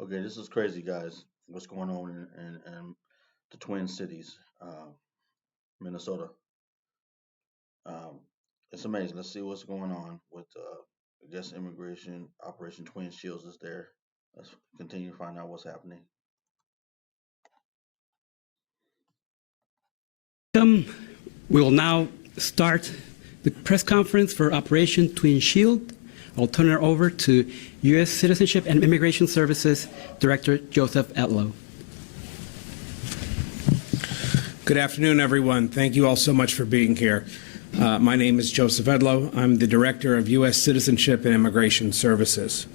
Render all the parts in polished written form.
Okay, this is crazy, guys. What's going on in the Twin Cities, Minnesota? Um, it's amazing. Let's see what's going on with, I guess, immigration. Operation Twin Shields is there. Let's continue to find out what's happening. We will now start the press conference for Operation Twin Shield. I'll turn it over to U.S. Citizenship and Immigration Services Director Joseph Etlow. Good afternoon, everyone. Thank you all so much for being here. My name is Joseph Edlow. I'm the Director of U.S. Citizenship and Immigration Services.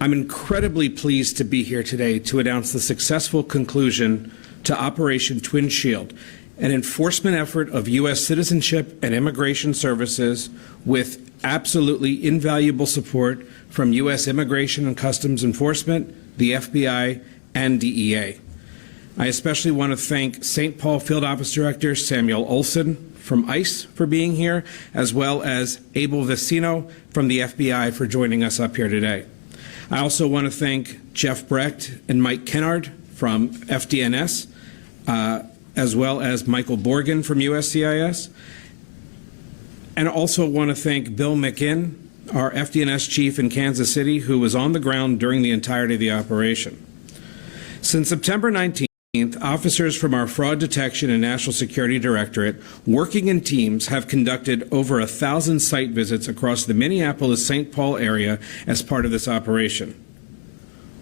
I'm incredibly pleased to be here today to announce the successful conclusion to Operation Twin Shield, an enforcement effort of U.S. Citizenship and Immigration Services with absolutely invaluable support from U.S. Immigration and Customs Enforcement, the FBI, and DEA. I especially want to thank St. Paul Field Office Director Samuel Olson from ICE for being here, as well as Abel Vecino from the FBI for joining us up here today. I also want to thank Jeff Brecht and Mike Kennard from FDNS, as well as Michael Borgen from USCIS. And also want to thank Bill McInn, our FDNS chief in Kansas City, who was on the ground during the entirety of the operation. Since September 19th, officers from our Fraud Detection and National Security Directorate, working in teams, have conducted over 1,000 site visits across the Minneapolis-St. Paul area as part of this operation.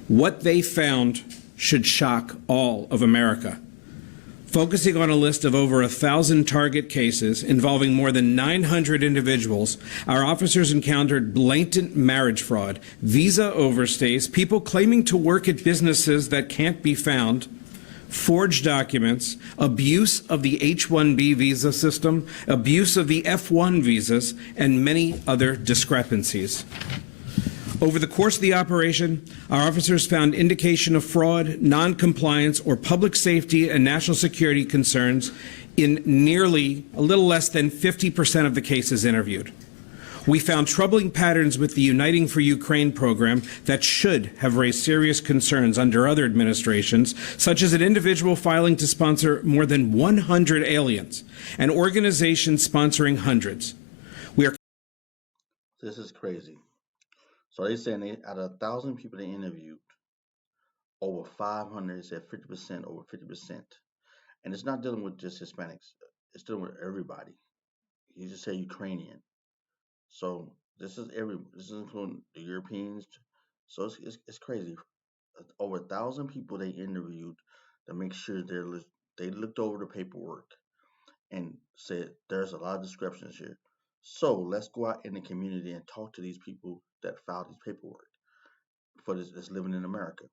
What they found should shock all of America. Focusing on a list of over 1,000 target cases involving more than 900 individuals, our officers encountered blatant marriage fraud, visa overstays, people claiming to work at businesses that can't be found, forged documents, abuse of the H-1B visa system, abuse of the F-1 visas, and many other discrepancies. Over the course of the operation, our officers found indication of fraud, non-compliance, or public safety and national security concerns in nearly a little less than 50% of the cases interviewed. We found troubling patterns with the Uniting for Ukraine program that should have raised serious concerns under other administrations, such as an individual filing to sponsor more than 100 aliens, and organizations sponsoring hundreds. This is crazy. So they saying out of 1,000 people they interviewed, over 500, they said 50%, over 50%. And it's not dealing with just Hispanics. It's dealing with everybody. You just say Ukrainian. So this is including the Europeans. So it's crazy. Over 1,000 people they interviewed to make sure they looked over the paperwork and said there's a lot of discrepancies here. So let's go out in the community and talk to these people that filed this paperwork for this living in America.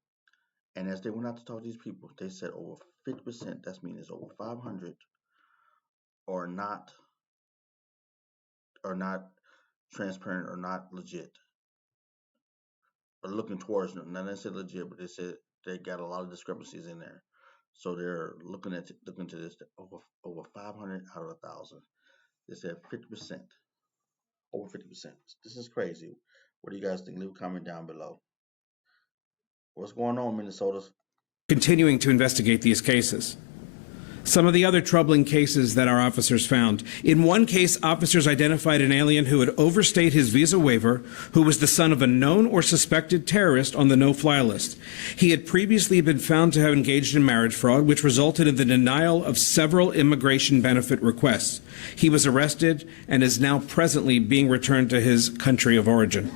And as they went out to talk to these people, they said over 50%, that means over 500 are not transparent or not legit. Or looking towards them. Now they said legit, but they said they got a lot of discrepancies in there. So they're looking to this over 500 out of 1,000. They said 50%. Over 50%. This is crazy. What do you guys think? Leave a comment down below. What's going on, Minnesota? Continuing to investigate these cases. Some of the other troubling cases that our officers found. In one case, officers identified an alien who had overstayed his visa waiver, who was the son of a known or suspected terrorist on the no-fly list. He had previously been found to have engaged in marriage fraud, which resulted in the denial of several immigration benefit requests. He was arrested and is now presently being returned to his country of origin.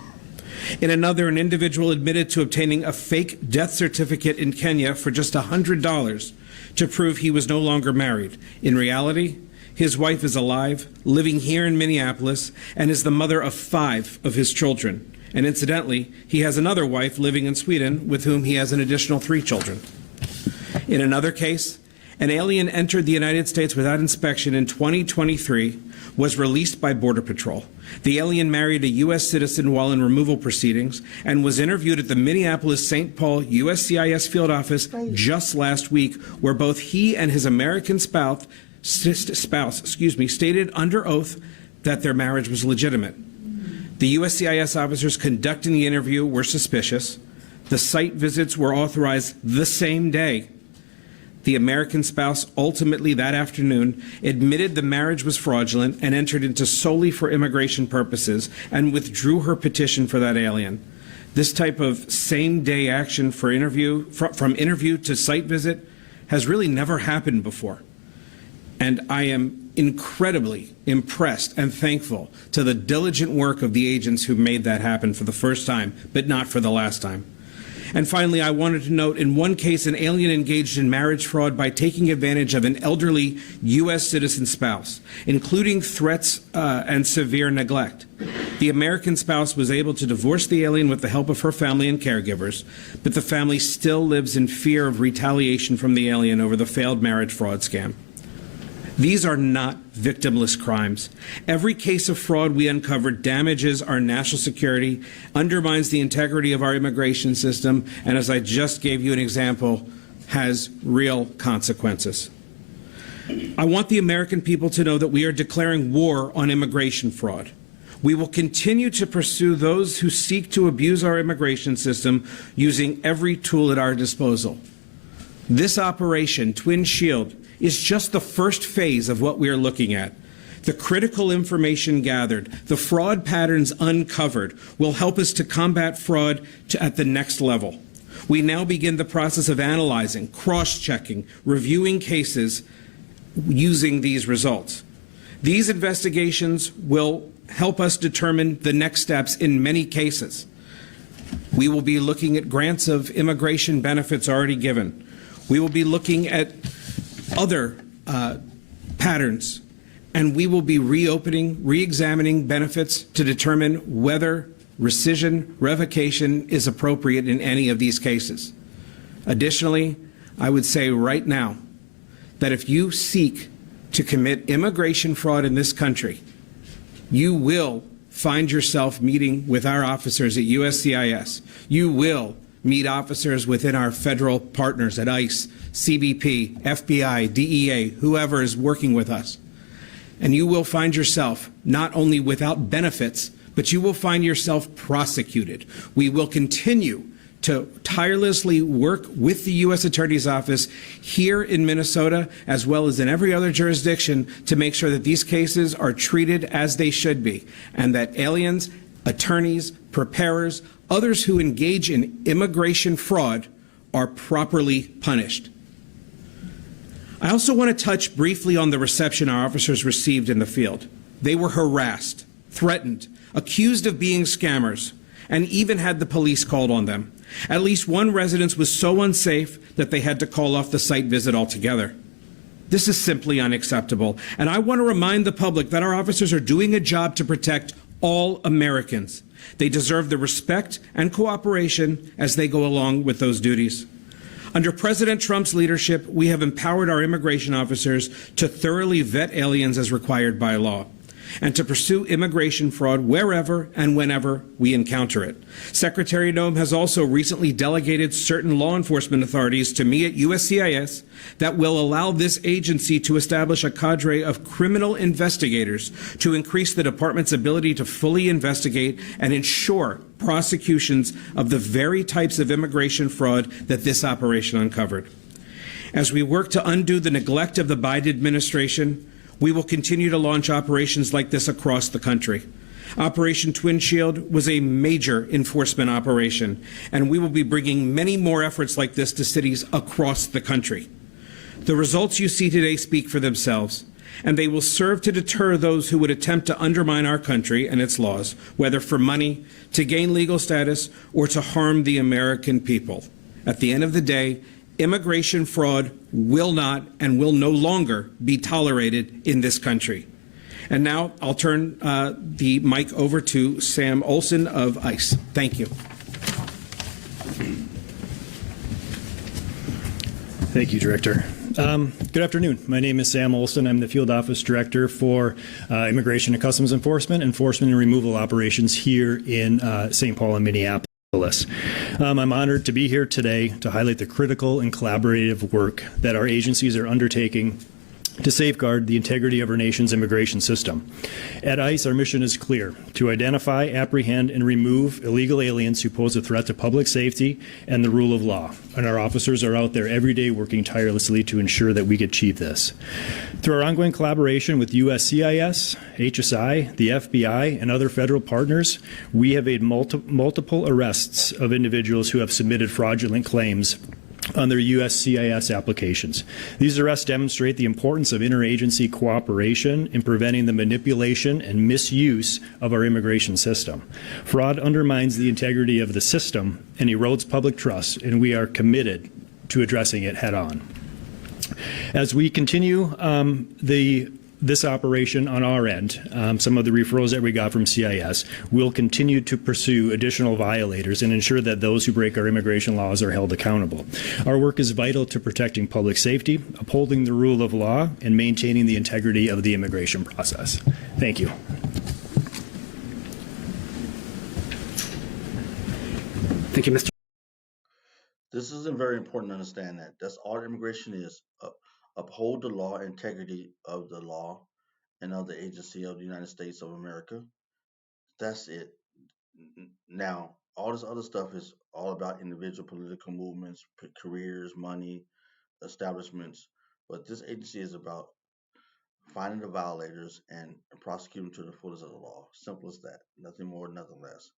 In another, an individual admitted to obtaining a fake death certificate in Kenya for just $100 to prove he was no longer married. In reality, his wife is alive, living here in Minneapolis, and is the mother of 5 of his children. And incidentally, he has another wife living in Sweden with whom he has an additional 3 children. In another case, an alien entered the United States without inspection in 2023, was released by Border Patrol. The alien married a U.S. citizen while in removal proceedings and was interviewed at the Minneapolis-St. Paul USCIS field office just last week, where both he and his American spouse stated under oath that their marriage was legitimate. The USCIS officers conducting the interview were suspicious. The site visits were authorized the same day. The American spouse ultimately that afternoon admitted the marriage was fraudulent and entered into solely for immigration purposes and withdrew her petition for that alien. This type of same-day action for from interview to site visit has really never happened before. And I am incredibly impressed and thankful to the diligent work of the agents who made that happen for the first time, but not for the last time. And finally, I wanted to note, in one case, an alien engaged in marriage fraud by taking advantage of an elderly U.S. citizen spouse, including threats and severe neglect. The American spouse was able to divorce the alien with the help of her family and caregivers, but the family still lives in fear of retaliation from the alien over the failed marriage fraud scam. These are not victimless crimes. Every case of fraud we uncover damages our national security, undermines the integrity of our immigration system, and as I just gave you an example, has real consequences. I want the American people to know that we are declaring war on immigration fraud. We will continue to pursue those who seek to abuse our immigration system using every tool at our disposal. This operation, Twin Shield, is just the first phase of what we are looking at. The critical information gathered, the fraud patterns uncovered, will help us to combat fraud at the next level. We now begin the process of analyzing, cross-checking, reviewing cases using these results. These investigations will help us determine the next steps in many cases. We will be looking at grants of immigration benefits already given. We will be looking at other patterns, and we will be re-examining benefits to determine whether rescission, revocation is appropriate in any of these cases. Additionally, I would say right now that if you seek to commit immigration fraud in this country, you will find yourself meeting with our officers at USCIS. You will meet officers within our federal partners at ICE, CBP, FBI, DEA, whoever is working with us. And you will find yourself not only without benefits, but you will find yourself prosecuted. We will continue to tirelessly work with the U.S. Attorney's Office here in Minnesota, as well as in every other jurisdiction, to make sure that these cases are treated as they should be, and that aliens, attorneys, preparers, others who engage in immigration fraud are properly punished. I also want to touch briefly on the reception our officers received in the field. They were harassed, threatened, accused of being scammers, and even had the police called on them. At least one residence was so unsafe that they had to call off the site visit altogether. This is simply unacceptable, and I want to remind the public that our officers are doing a job to protect all Americans. They deserve the respect and cooperation as they go along with those duties. Under President Trump's leadership, we have empowered our immigration officers to thoroughly vet aliens as required by law, and to pursue immigration fraud wherever and whenever we encounter it. Secretary Noem has also recently delegated certain law enforcement authorities to me at USCIS that will allow this agency to establish a cadre of criminal investigators to increase the department's ability to fully investigate and ensure prosecutions of the very types of immigration fraud that this operation uncovered. As we work to undo the neglect of the Biden administration, we will continue to launch operations like this across the country. Operation Twin Shield was a major enforcement operation, and we will be bringing many more efforts like this to cities across the country. The results you see today speak for themselves, and they will serve to deter those who would attempt to undermine our country and its laws, whether for money, to gain legal status, or to harm the American people. At the end of the day, immigration fraud will not and will no longer be tolerated in this country. And now I'll turn the mic over to Sam Olson of ICE. Thank you. Thank you, Director. Good afternoon. My name is Sam Olson. I'm the Field Office Director for Immigration and Customs Enforcement and Removal Operations here in St. Paul and Minneapolis. I'm honored to be here today to highlight the critical and collaborative work that our agencies are undertaking to safeguard the integrity of our nation's immigration system. At ICE, our mission is clear: to identify, apprehend, and remove illegal aliens who pose a threat to public safety and the rule of law. And our officers are out there every day working tirelessly to ensure that we achieve this. Through our ongoing collaboration with USCIS, HSI, the FBI, and other federal partners, we have made multiple arrests of individuals who have submitted fraudulent claims on their USCIS applications. These arrests demonstrate the importance of interagency cooperation in preventing the manipulation and misuse of our immigration system. Fraud undermines the integrity of the system and erodes public trust, and we are committed to addressing it head on. As we continue this operation on our end, some of the referrals that we got from CIS, we'll continue to pursue additional violators and ensure that those who break our immigration laws are held accountable. Our work is vital to protecting public safety, upholding the rule of law, and maintaining the integrity of the immigration process. Thank you. Thank you, Mr. This is very important to understand that. That's all immigration is. Uphold the law, integrity of the law and of the agency of the United States of America. That's it. Now, all this other stuff is all about individual political movements, careers, money, establishments. But this agency is about finding the violators and prosecuting to the fullest of the law. Simple as that. Nothing more, nothing less.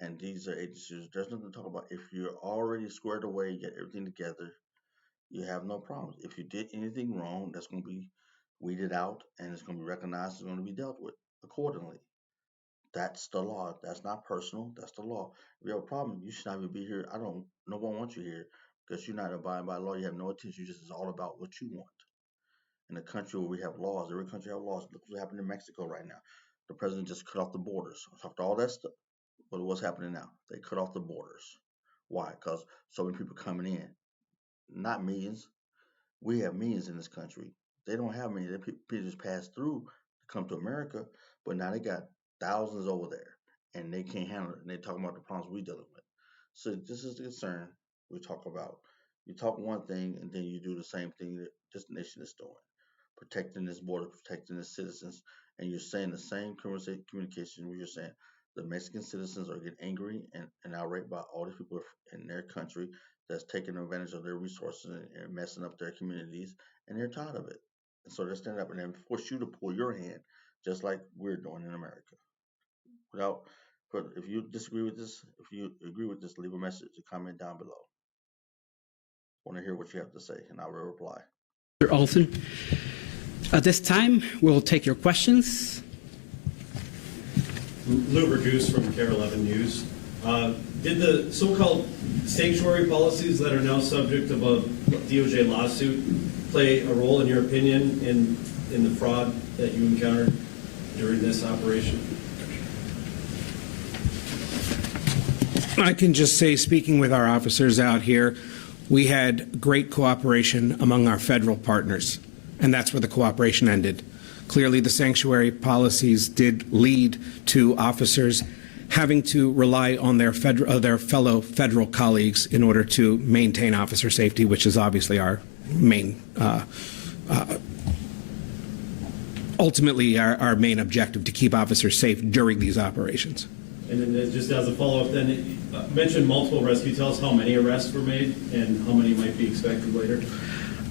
And these are agencies. There's nothing to talk about. If you're already squared away, get everything together, you have no problems. If you did anything wrong, that's going to be weeded out and it's going to be recognized. It's going to be dealt with accordingly. That's the law. That's not personal. That's the law. If you have a problem, you should not even be here. No one wants you here because you're not abiding by law. You have no attention. It's all about what you want. In a country where we have laws, every country has laws. Look what's happening in Mexico right now. The president just cut off the borders. I talked all that stuff. But what's happening now? They cut off the borders. Why? Because so many people coming in. Not millions. We have millions in this country. They don't have many. People just pass through to come to America, but now they got thousands over there, and they can't handle it. And they're talking about the problems we're dealing with. So this is the concern we talk about. You talk one thing, and then you do the same thing that this nation is doing, protecting this border, protecting its citizens, and you're saying the same communication where you're saying the Mexican citizens are getting angry and irate by all these people in their country that's taking advantage of their resources and messing up their communities, and they're tired of it. And so they're standing up and they force you to pull your hand, just like we're doing in America. If you disagree with this, if you agree with this, leave a message, a comment down below. I want to hear what you have to say, and I will reply. Mr. Olson, at this time, we'll take your questions. Lou Bergoose from KARE 11 News. Did the so-called sanctuary policies that are now subject of a DOJ lawsuit play a role, in your opinion, in the fraud that you encountered during this operation? I can just say, speaking with our officers out here, we had great cooperation among our federal partners, and that's where the cooperation ended. Clearly, the sanctuary policies did lead to officers having to rely on their fellow federal colleagues in order to maintain officer safety, which is obviously our main, ultimately our main objective, to keep officers safe during these operations. And then just as a follow-up, then you mentioned multiple arrests. Can you tell us how many arrests were made and how many might be expected later?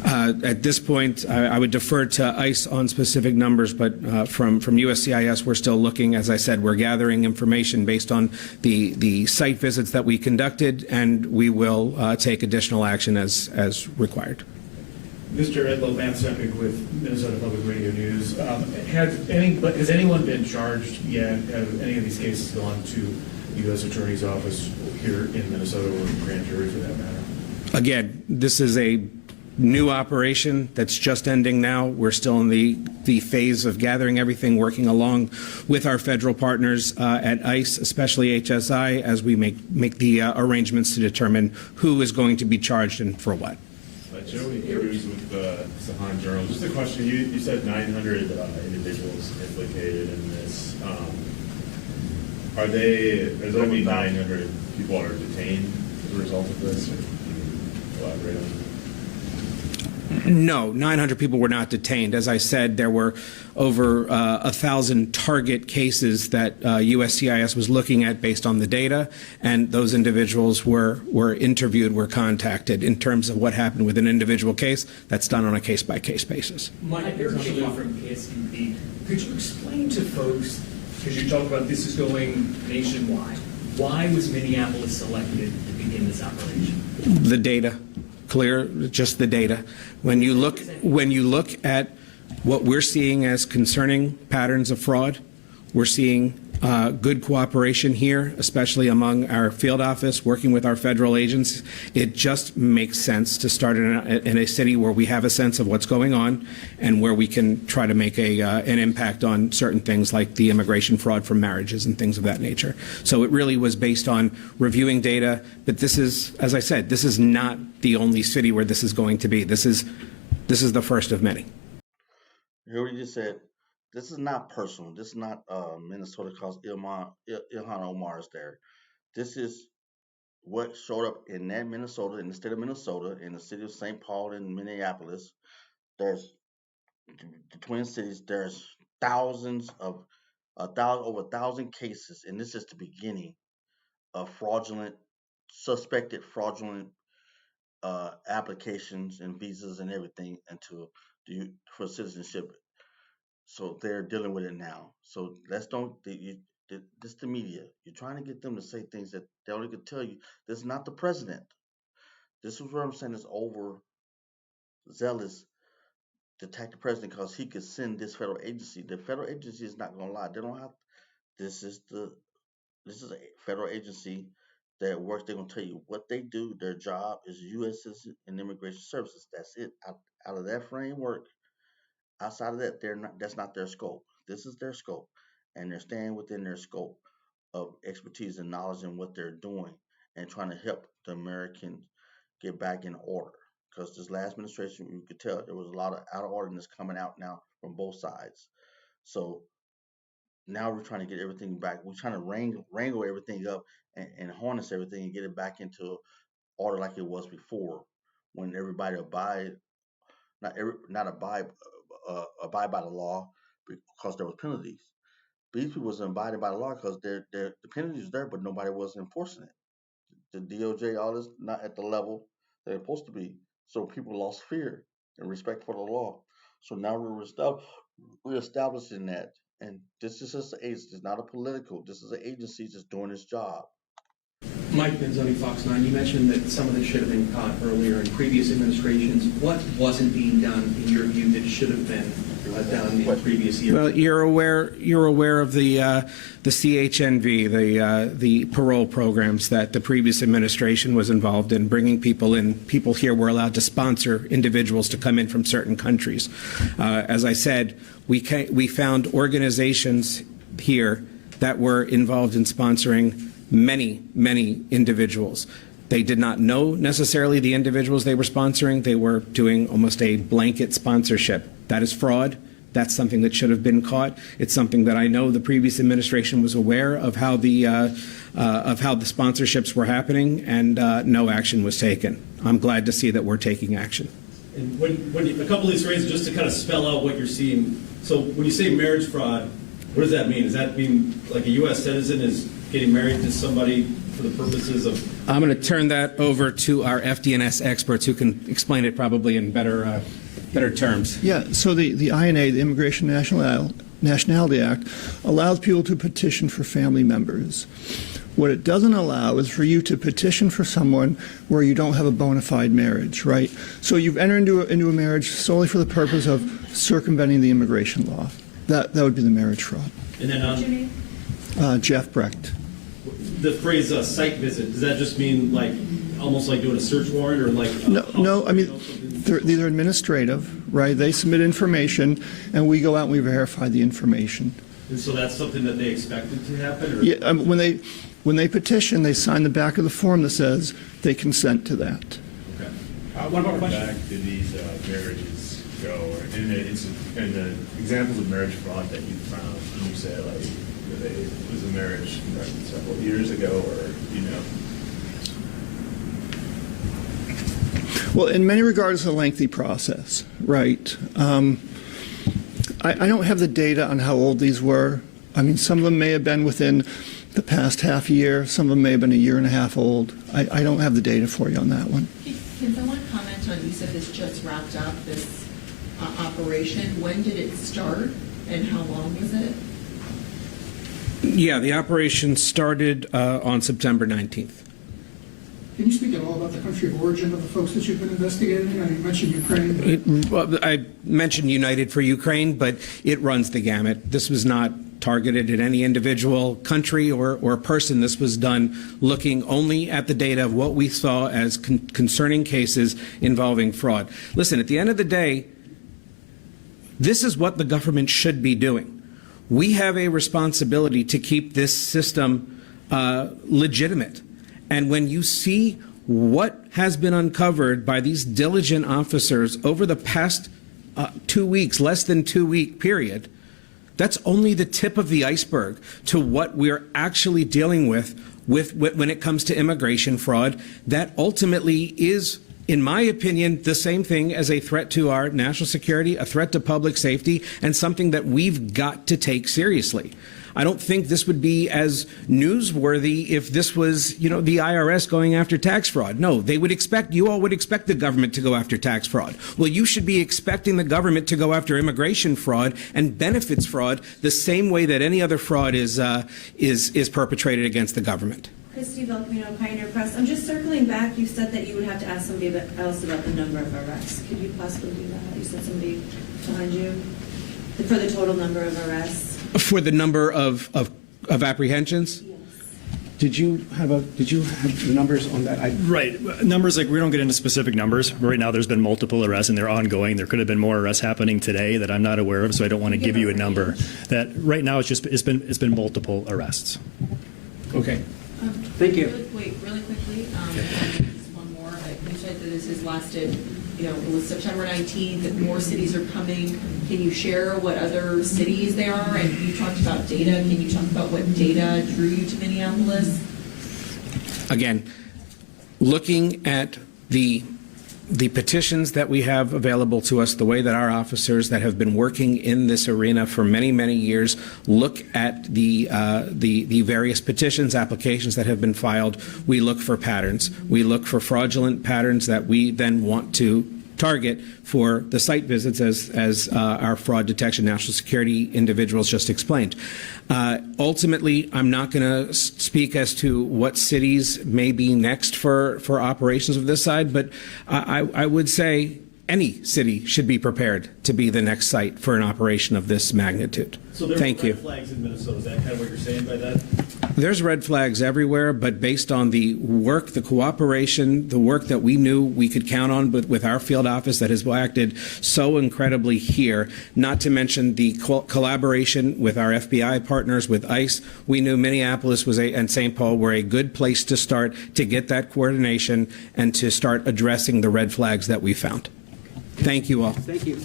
At this point, I would defer to ICE on specific numbers, but from USCIS, we're still looking. As I said, we're gathering information based on the site visits that we conducted, and we will take additional action as required. Mr. Edlow, Matt Sepik with Minnesota Public Radio News. Has anyone been charged yet? Have any of these cases gone to the U.S. Attorney's Office here in Minnesota or grand jury for that matter? Again, this is a new operation that's just ending now. We're still in the phase of gathering everything, working along with our federal partners at ICE, especially HSI, as we make the arrangements to determine who is going to be charged and for what. Joey Cruz with the Sahan Journal. Just a question. You said 900 individuals implicated in this. Is there only 900 people are detained as a result of this? Or can you elaborate on No, 900 people were not detained. As I said, there were over 1,000 target cases that USCIS was looking at based on the data, and those individuals were interviewed, were contacted. In terms of what happened with an individual case, that's done on a case-by-case basis. Mike, from KSTP, could you explain to folks, because you talk about this is going nationwide, why was Minneapolis selected to begin this operation? The data. Clear, just the data. When you look at what we're seeing as concerning patterns of fraud, we're seeing good cooperation here, especially among our field office, working with our federal agents. It just makes sense to start in a city where we have a sense of what's going on and where we can try to make an impact on certain things like the immigration fraud from marriages and things of that nature. So it really was based on reviewing data, but this is, as I said, this is not the only city where this is going to be. This is the first of many. You heard what you just said. This is not personal. This is not Minnesota because Ilhan Omar is there. This is what showed up in that Minnesota, in the state of Minnesota, in the city of St. Paul and Minneapolis. There's the Twin Cities. There's over 1,000 cases, and this is the beginning of suspected fraudulent applications and visas and everything for citizenship. So they're dealing with it now. So this the media. You're trying to get them to say things that they only could tell you. This is not the president. This is what I'm saying is overzealous to attack the president because he could send this federal agency. The federal agency is not going to lie. They don't have. This is a federal agency that works. They're going to tell you what they do. Their job is U.S. Citizen and Immigration Services. That's it. Out of that framework. Outside of that, that's not their scope. This is their scope, and they're staying within their scope of expertise and knowledge in what they're doing and trying to help the Americans get back in order. Because this last administration, you could tell there was a lot of out of orderness coming out now from both sides. So now we're trying to get everything back. We're trying to wrangle everything up and harness everything and get it back into order like it was before, when everybody abide by the law because there was penalties. These people was abiding by the law because the penalties was there, but nobody was enforcing it. The DOJ, all this, not at the level they're supposed to be. So people lost fear and respect for the law. So now we're establishing that. And this is just an agency. It's not a political. This is an agency just doing its job. Mike Benzoni, Fox 9, you mentioned that some of this should have been caught earlier in previous administrations. What wasn't being done, in your view, that should have been done in previous years? Well, you're aware of the CHNV, the parole programs that the previous administration was involved in, bringing people in. People here were allowed to sponsor individuals to come in from certain countries. As I said, we found organizations here that were involved in sponsoring many individuals. They did not know necessarily the individuals they were sponsoring. They were doing almost a blanket sponsorship. That is fraud. That's something that should have been caught. It's something that I know the previous administration was aware of how the sponsorships were happening, and no action was taken. I'm glad to see that we're taking action. And when a couple of these phrases, just to kind of spell out what you're seeing. So when you say marriage fraud, what does that mean? Does that mean like a U.S. citizen is getting married to somebody for the purposes of? I'm going to turn that over to our FDNS experts who can explain it probably in better terms. Yeah, so the INA, the Immigration Nationality Act, allows people to petition for family members. What it doesn't allow is for you to petition for someone where you don't have a bona fide marriage, right? So you've entered into a marriage solely for the purpose of circumventing the immigration law. That would be the marriage fraud. And then Jeff Brecht. The phrase site visit, does that just mean like almost like doing a search warrant or like? No, I mean, these are administrative, right? They submit information and we go out and we verify the information. And so that's something that they expected to happen? Or? Yeah, when they petition, they sign the back of the form that says they consent to that. Okay. How far back did these marriages go? And the examples of marriage fraud that you found, can you say like, was a marriage several years ago, or Well, in many regards, it's a lengthy process, right? I don't have the data on how old these were. I mean, some of them may have been within the past half year. Some of them may have been a year and a half old. I don't have the data for you on that one. Can someone comment on, you said this just wrapped up, this operation. When did it start and how long was it? Yeah, the operation started on September 19th. Can you speak at all about the country of origin of the folks that you've been investigating? You mentioned Ukraine. Well, I mentioned United for Ukraine, but it runs the gamut. This was not targeted at any individual country or person. This was done looking only at the data of what we saw as concerning cases involving fraud. Listen, at the end of the day, this is what the government should be doing. We have a responsibility to keep this system legitimate. And when you see what has been uncovered by these diligent officers over the past 2 weeks, less than 2 week period, that's only the tip of the iceberg to what we're actually dealing with when it comes to immigration fraud. That ultimately is, in my opinion, the same thing as a threat to our national security, a threat to public safety, and something that we've got to take seriously. I don't think this would be as newsworthy if this was, the IRS going after tax fraud. No, they would expect, you all would expect the government to go after tax fraud. Well, you should be expecting the government to go after immigration fraud and benefits fraud the same way that any other fraud is perpetrated against the government. Christy Belcamino, Pioneer Press. I'm just circling back. You said that you would have to ask somebody else about the number of arrests. Could you possibly do that? You said somebody behind you for the total number of arrests. For the number of apprehensions? Yes. Did you have the numbers on that? Right. Numbers, like, we don't get into specific numbers. Right now there's been multiple arrests and they're ongoing. There could have been more arrests happening today that I'm not aware of, so I don't want to give you a number. That right now it's been multiple arrests. Okay. Thank you. Really quickly, just one more. You said that this has lasted, it was September 19th, that more cities are coming. Can you share what other cities they are? And you talked about data. Can you talk about what data drew you to Minneapolis? Again, looking at the petitions that we have available to us, the way that our officers that have been working in this arena for many, many years look at the various petitions, applications that have been filed, we look for patterns. We look for fraudulent patterns that we then want to target for the site visits, as our fraud detection national security individuals just explained. Ultimately, I'm not going to speak as to what cities may be next for operations of this side, but I would say any city should be prepared to be the next site for an operation of this magnitude. So there Thank were you. red flags in Minnesota. Is that kind of what you're saying by that? There's red flags everywhere, but based on the work, the cooperation, the work that we knew we could count on with our field office that has acted so incredibly here, not to mention the collaboration with our FBI partners, with ICE, we knew Minneapolis and St. Paul were a good place to start to get that coordination and to start addressing the red flags that we found. Thank you all. Thank you.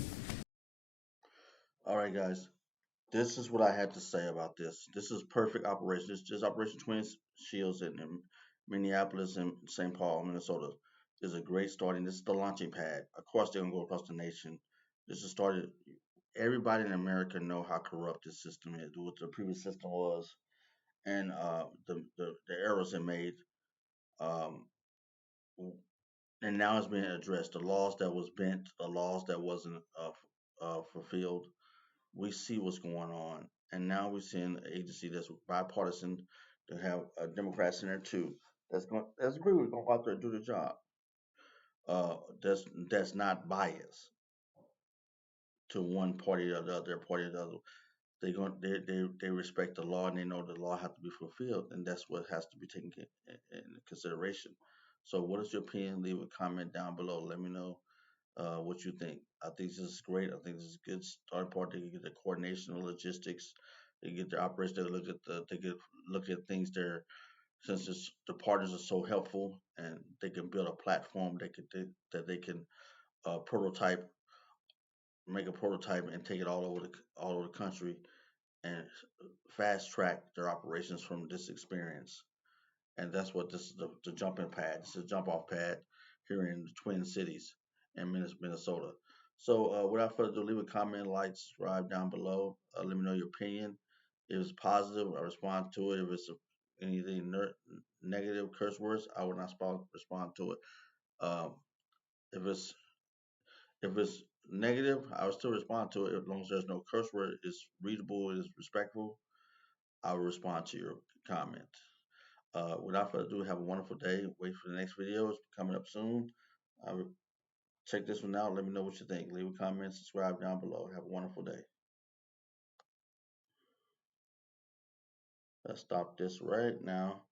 All right, guys. This is what I had to say about this. This is perfect operation. This is Operation Twin Shields in Minneapolis and St. Paul, Minnesota. Is a great starting. This is the launching pad. Of course, they're gonna go across the nation. This is started. Everybody in America know how corrupt this system is, what the previous system was, and the errors it made. Um, and now it's being addressed. The laws that was bent, the laws that wasn't fulfilled. We see what's going on, and now we're seeing an agency that's bipartisan, to have Democrats in there too. That's agree with going out there and do the job. That's not biased to one party or the other party or the other. They respect the law, and they know the law has to be fulfilled, and that's what has to be taken in consideration. So, what is your opinion? Leave a comment down below. Let me know what you think. I think this is great. I think this is a good start part. They can get the coordination, the logistics. They get the operation. They get look at things there. Since the partners are so helpful, and they can build a platform that they can prototype, make a prototype, and take it all over the country, and fast track their operations from this experience. And that's what this is, the jumping pad. This is a jump off pad. here in the Twin Cities and Minnesota. So without further ado, leave a comment, like, subscribe down below. Let me know your opinion. If it's positive, I respond to it. If it's anything negative, curse words, I will not respond to it. Um, if it's negative, I will still respond to it as long as there's no curse word. It's readable, it is respectful. I will respond to your comment. Without further ado, have a wonderful day. Wait for the next videos coming up soon. Check this one out. Let me know what you think. Leave a comment, subscribe down below. Have a wonderful day. Let's stop this right now.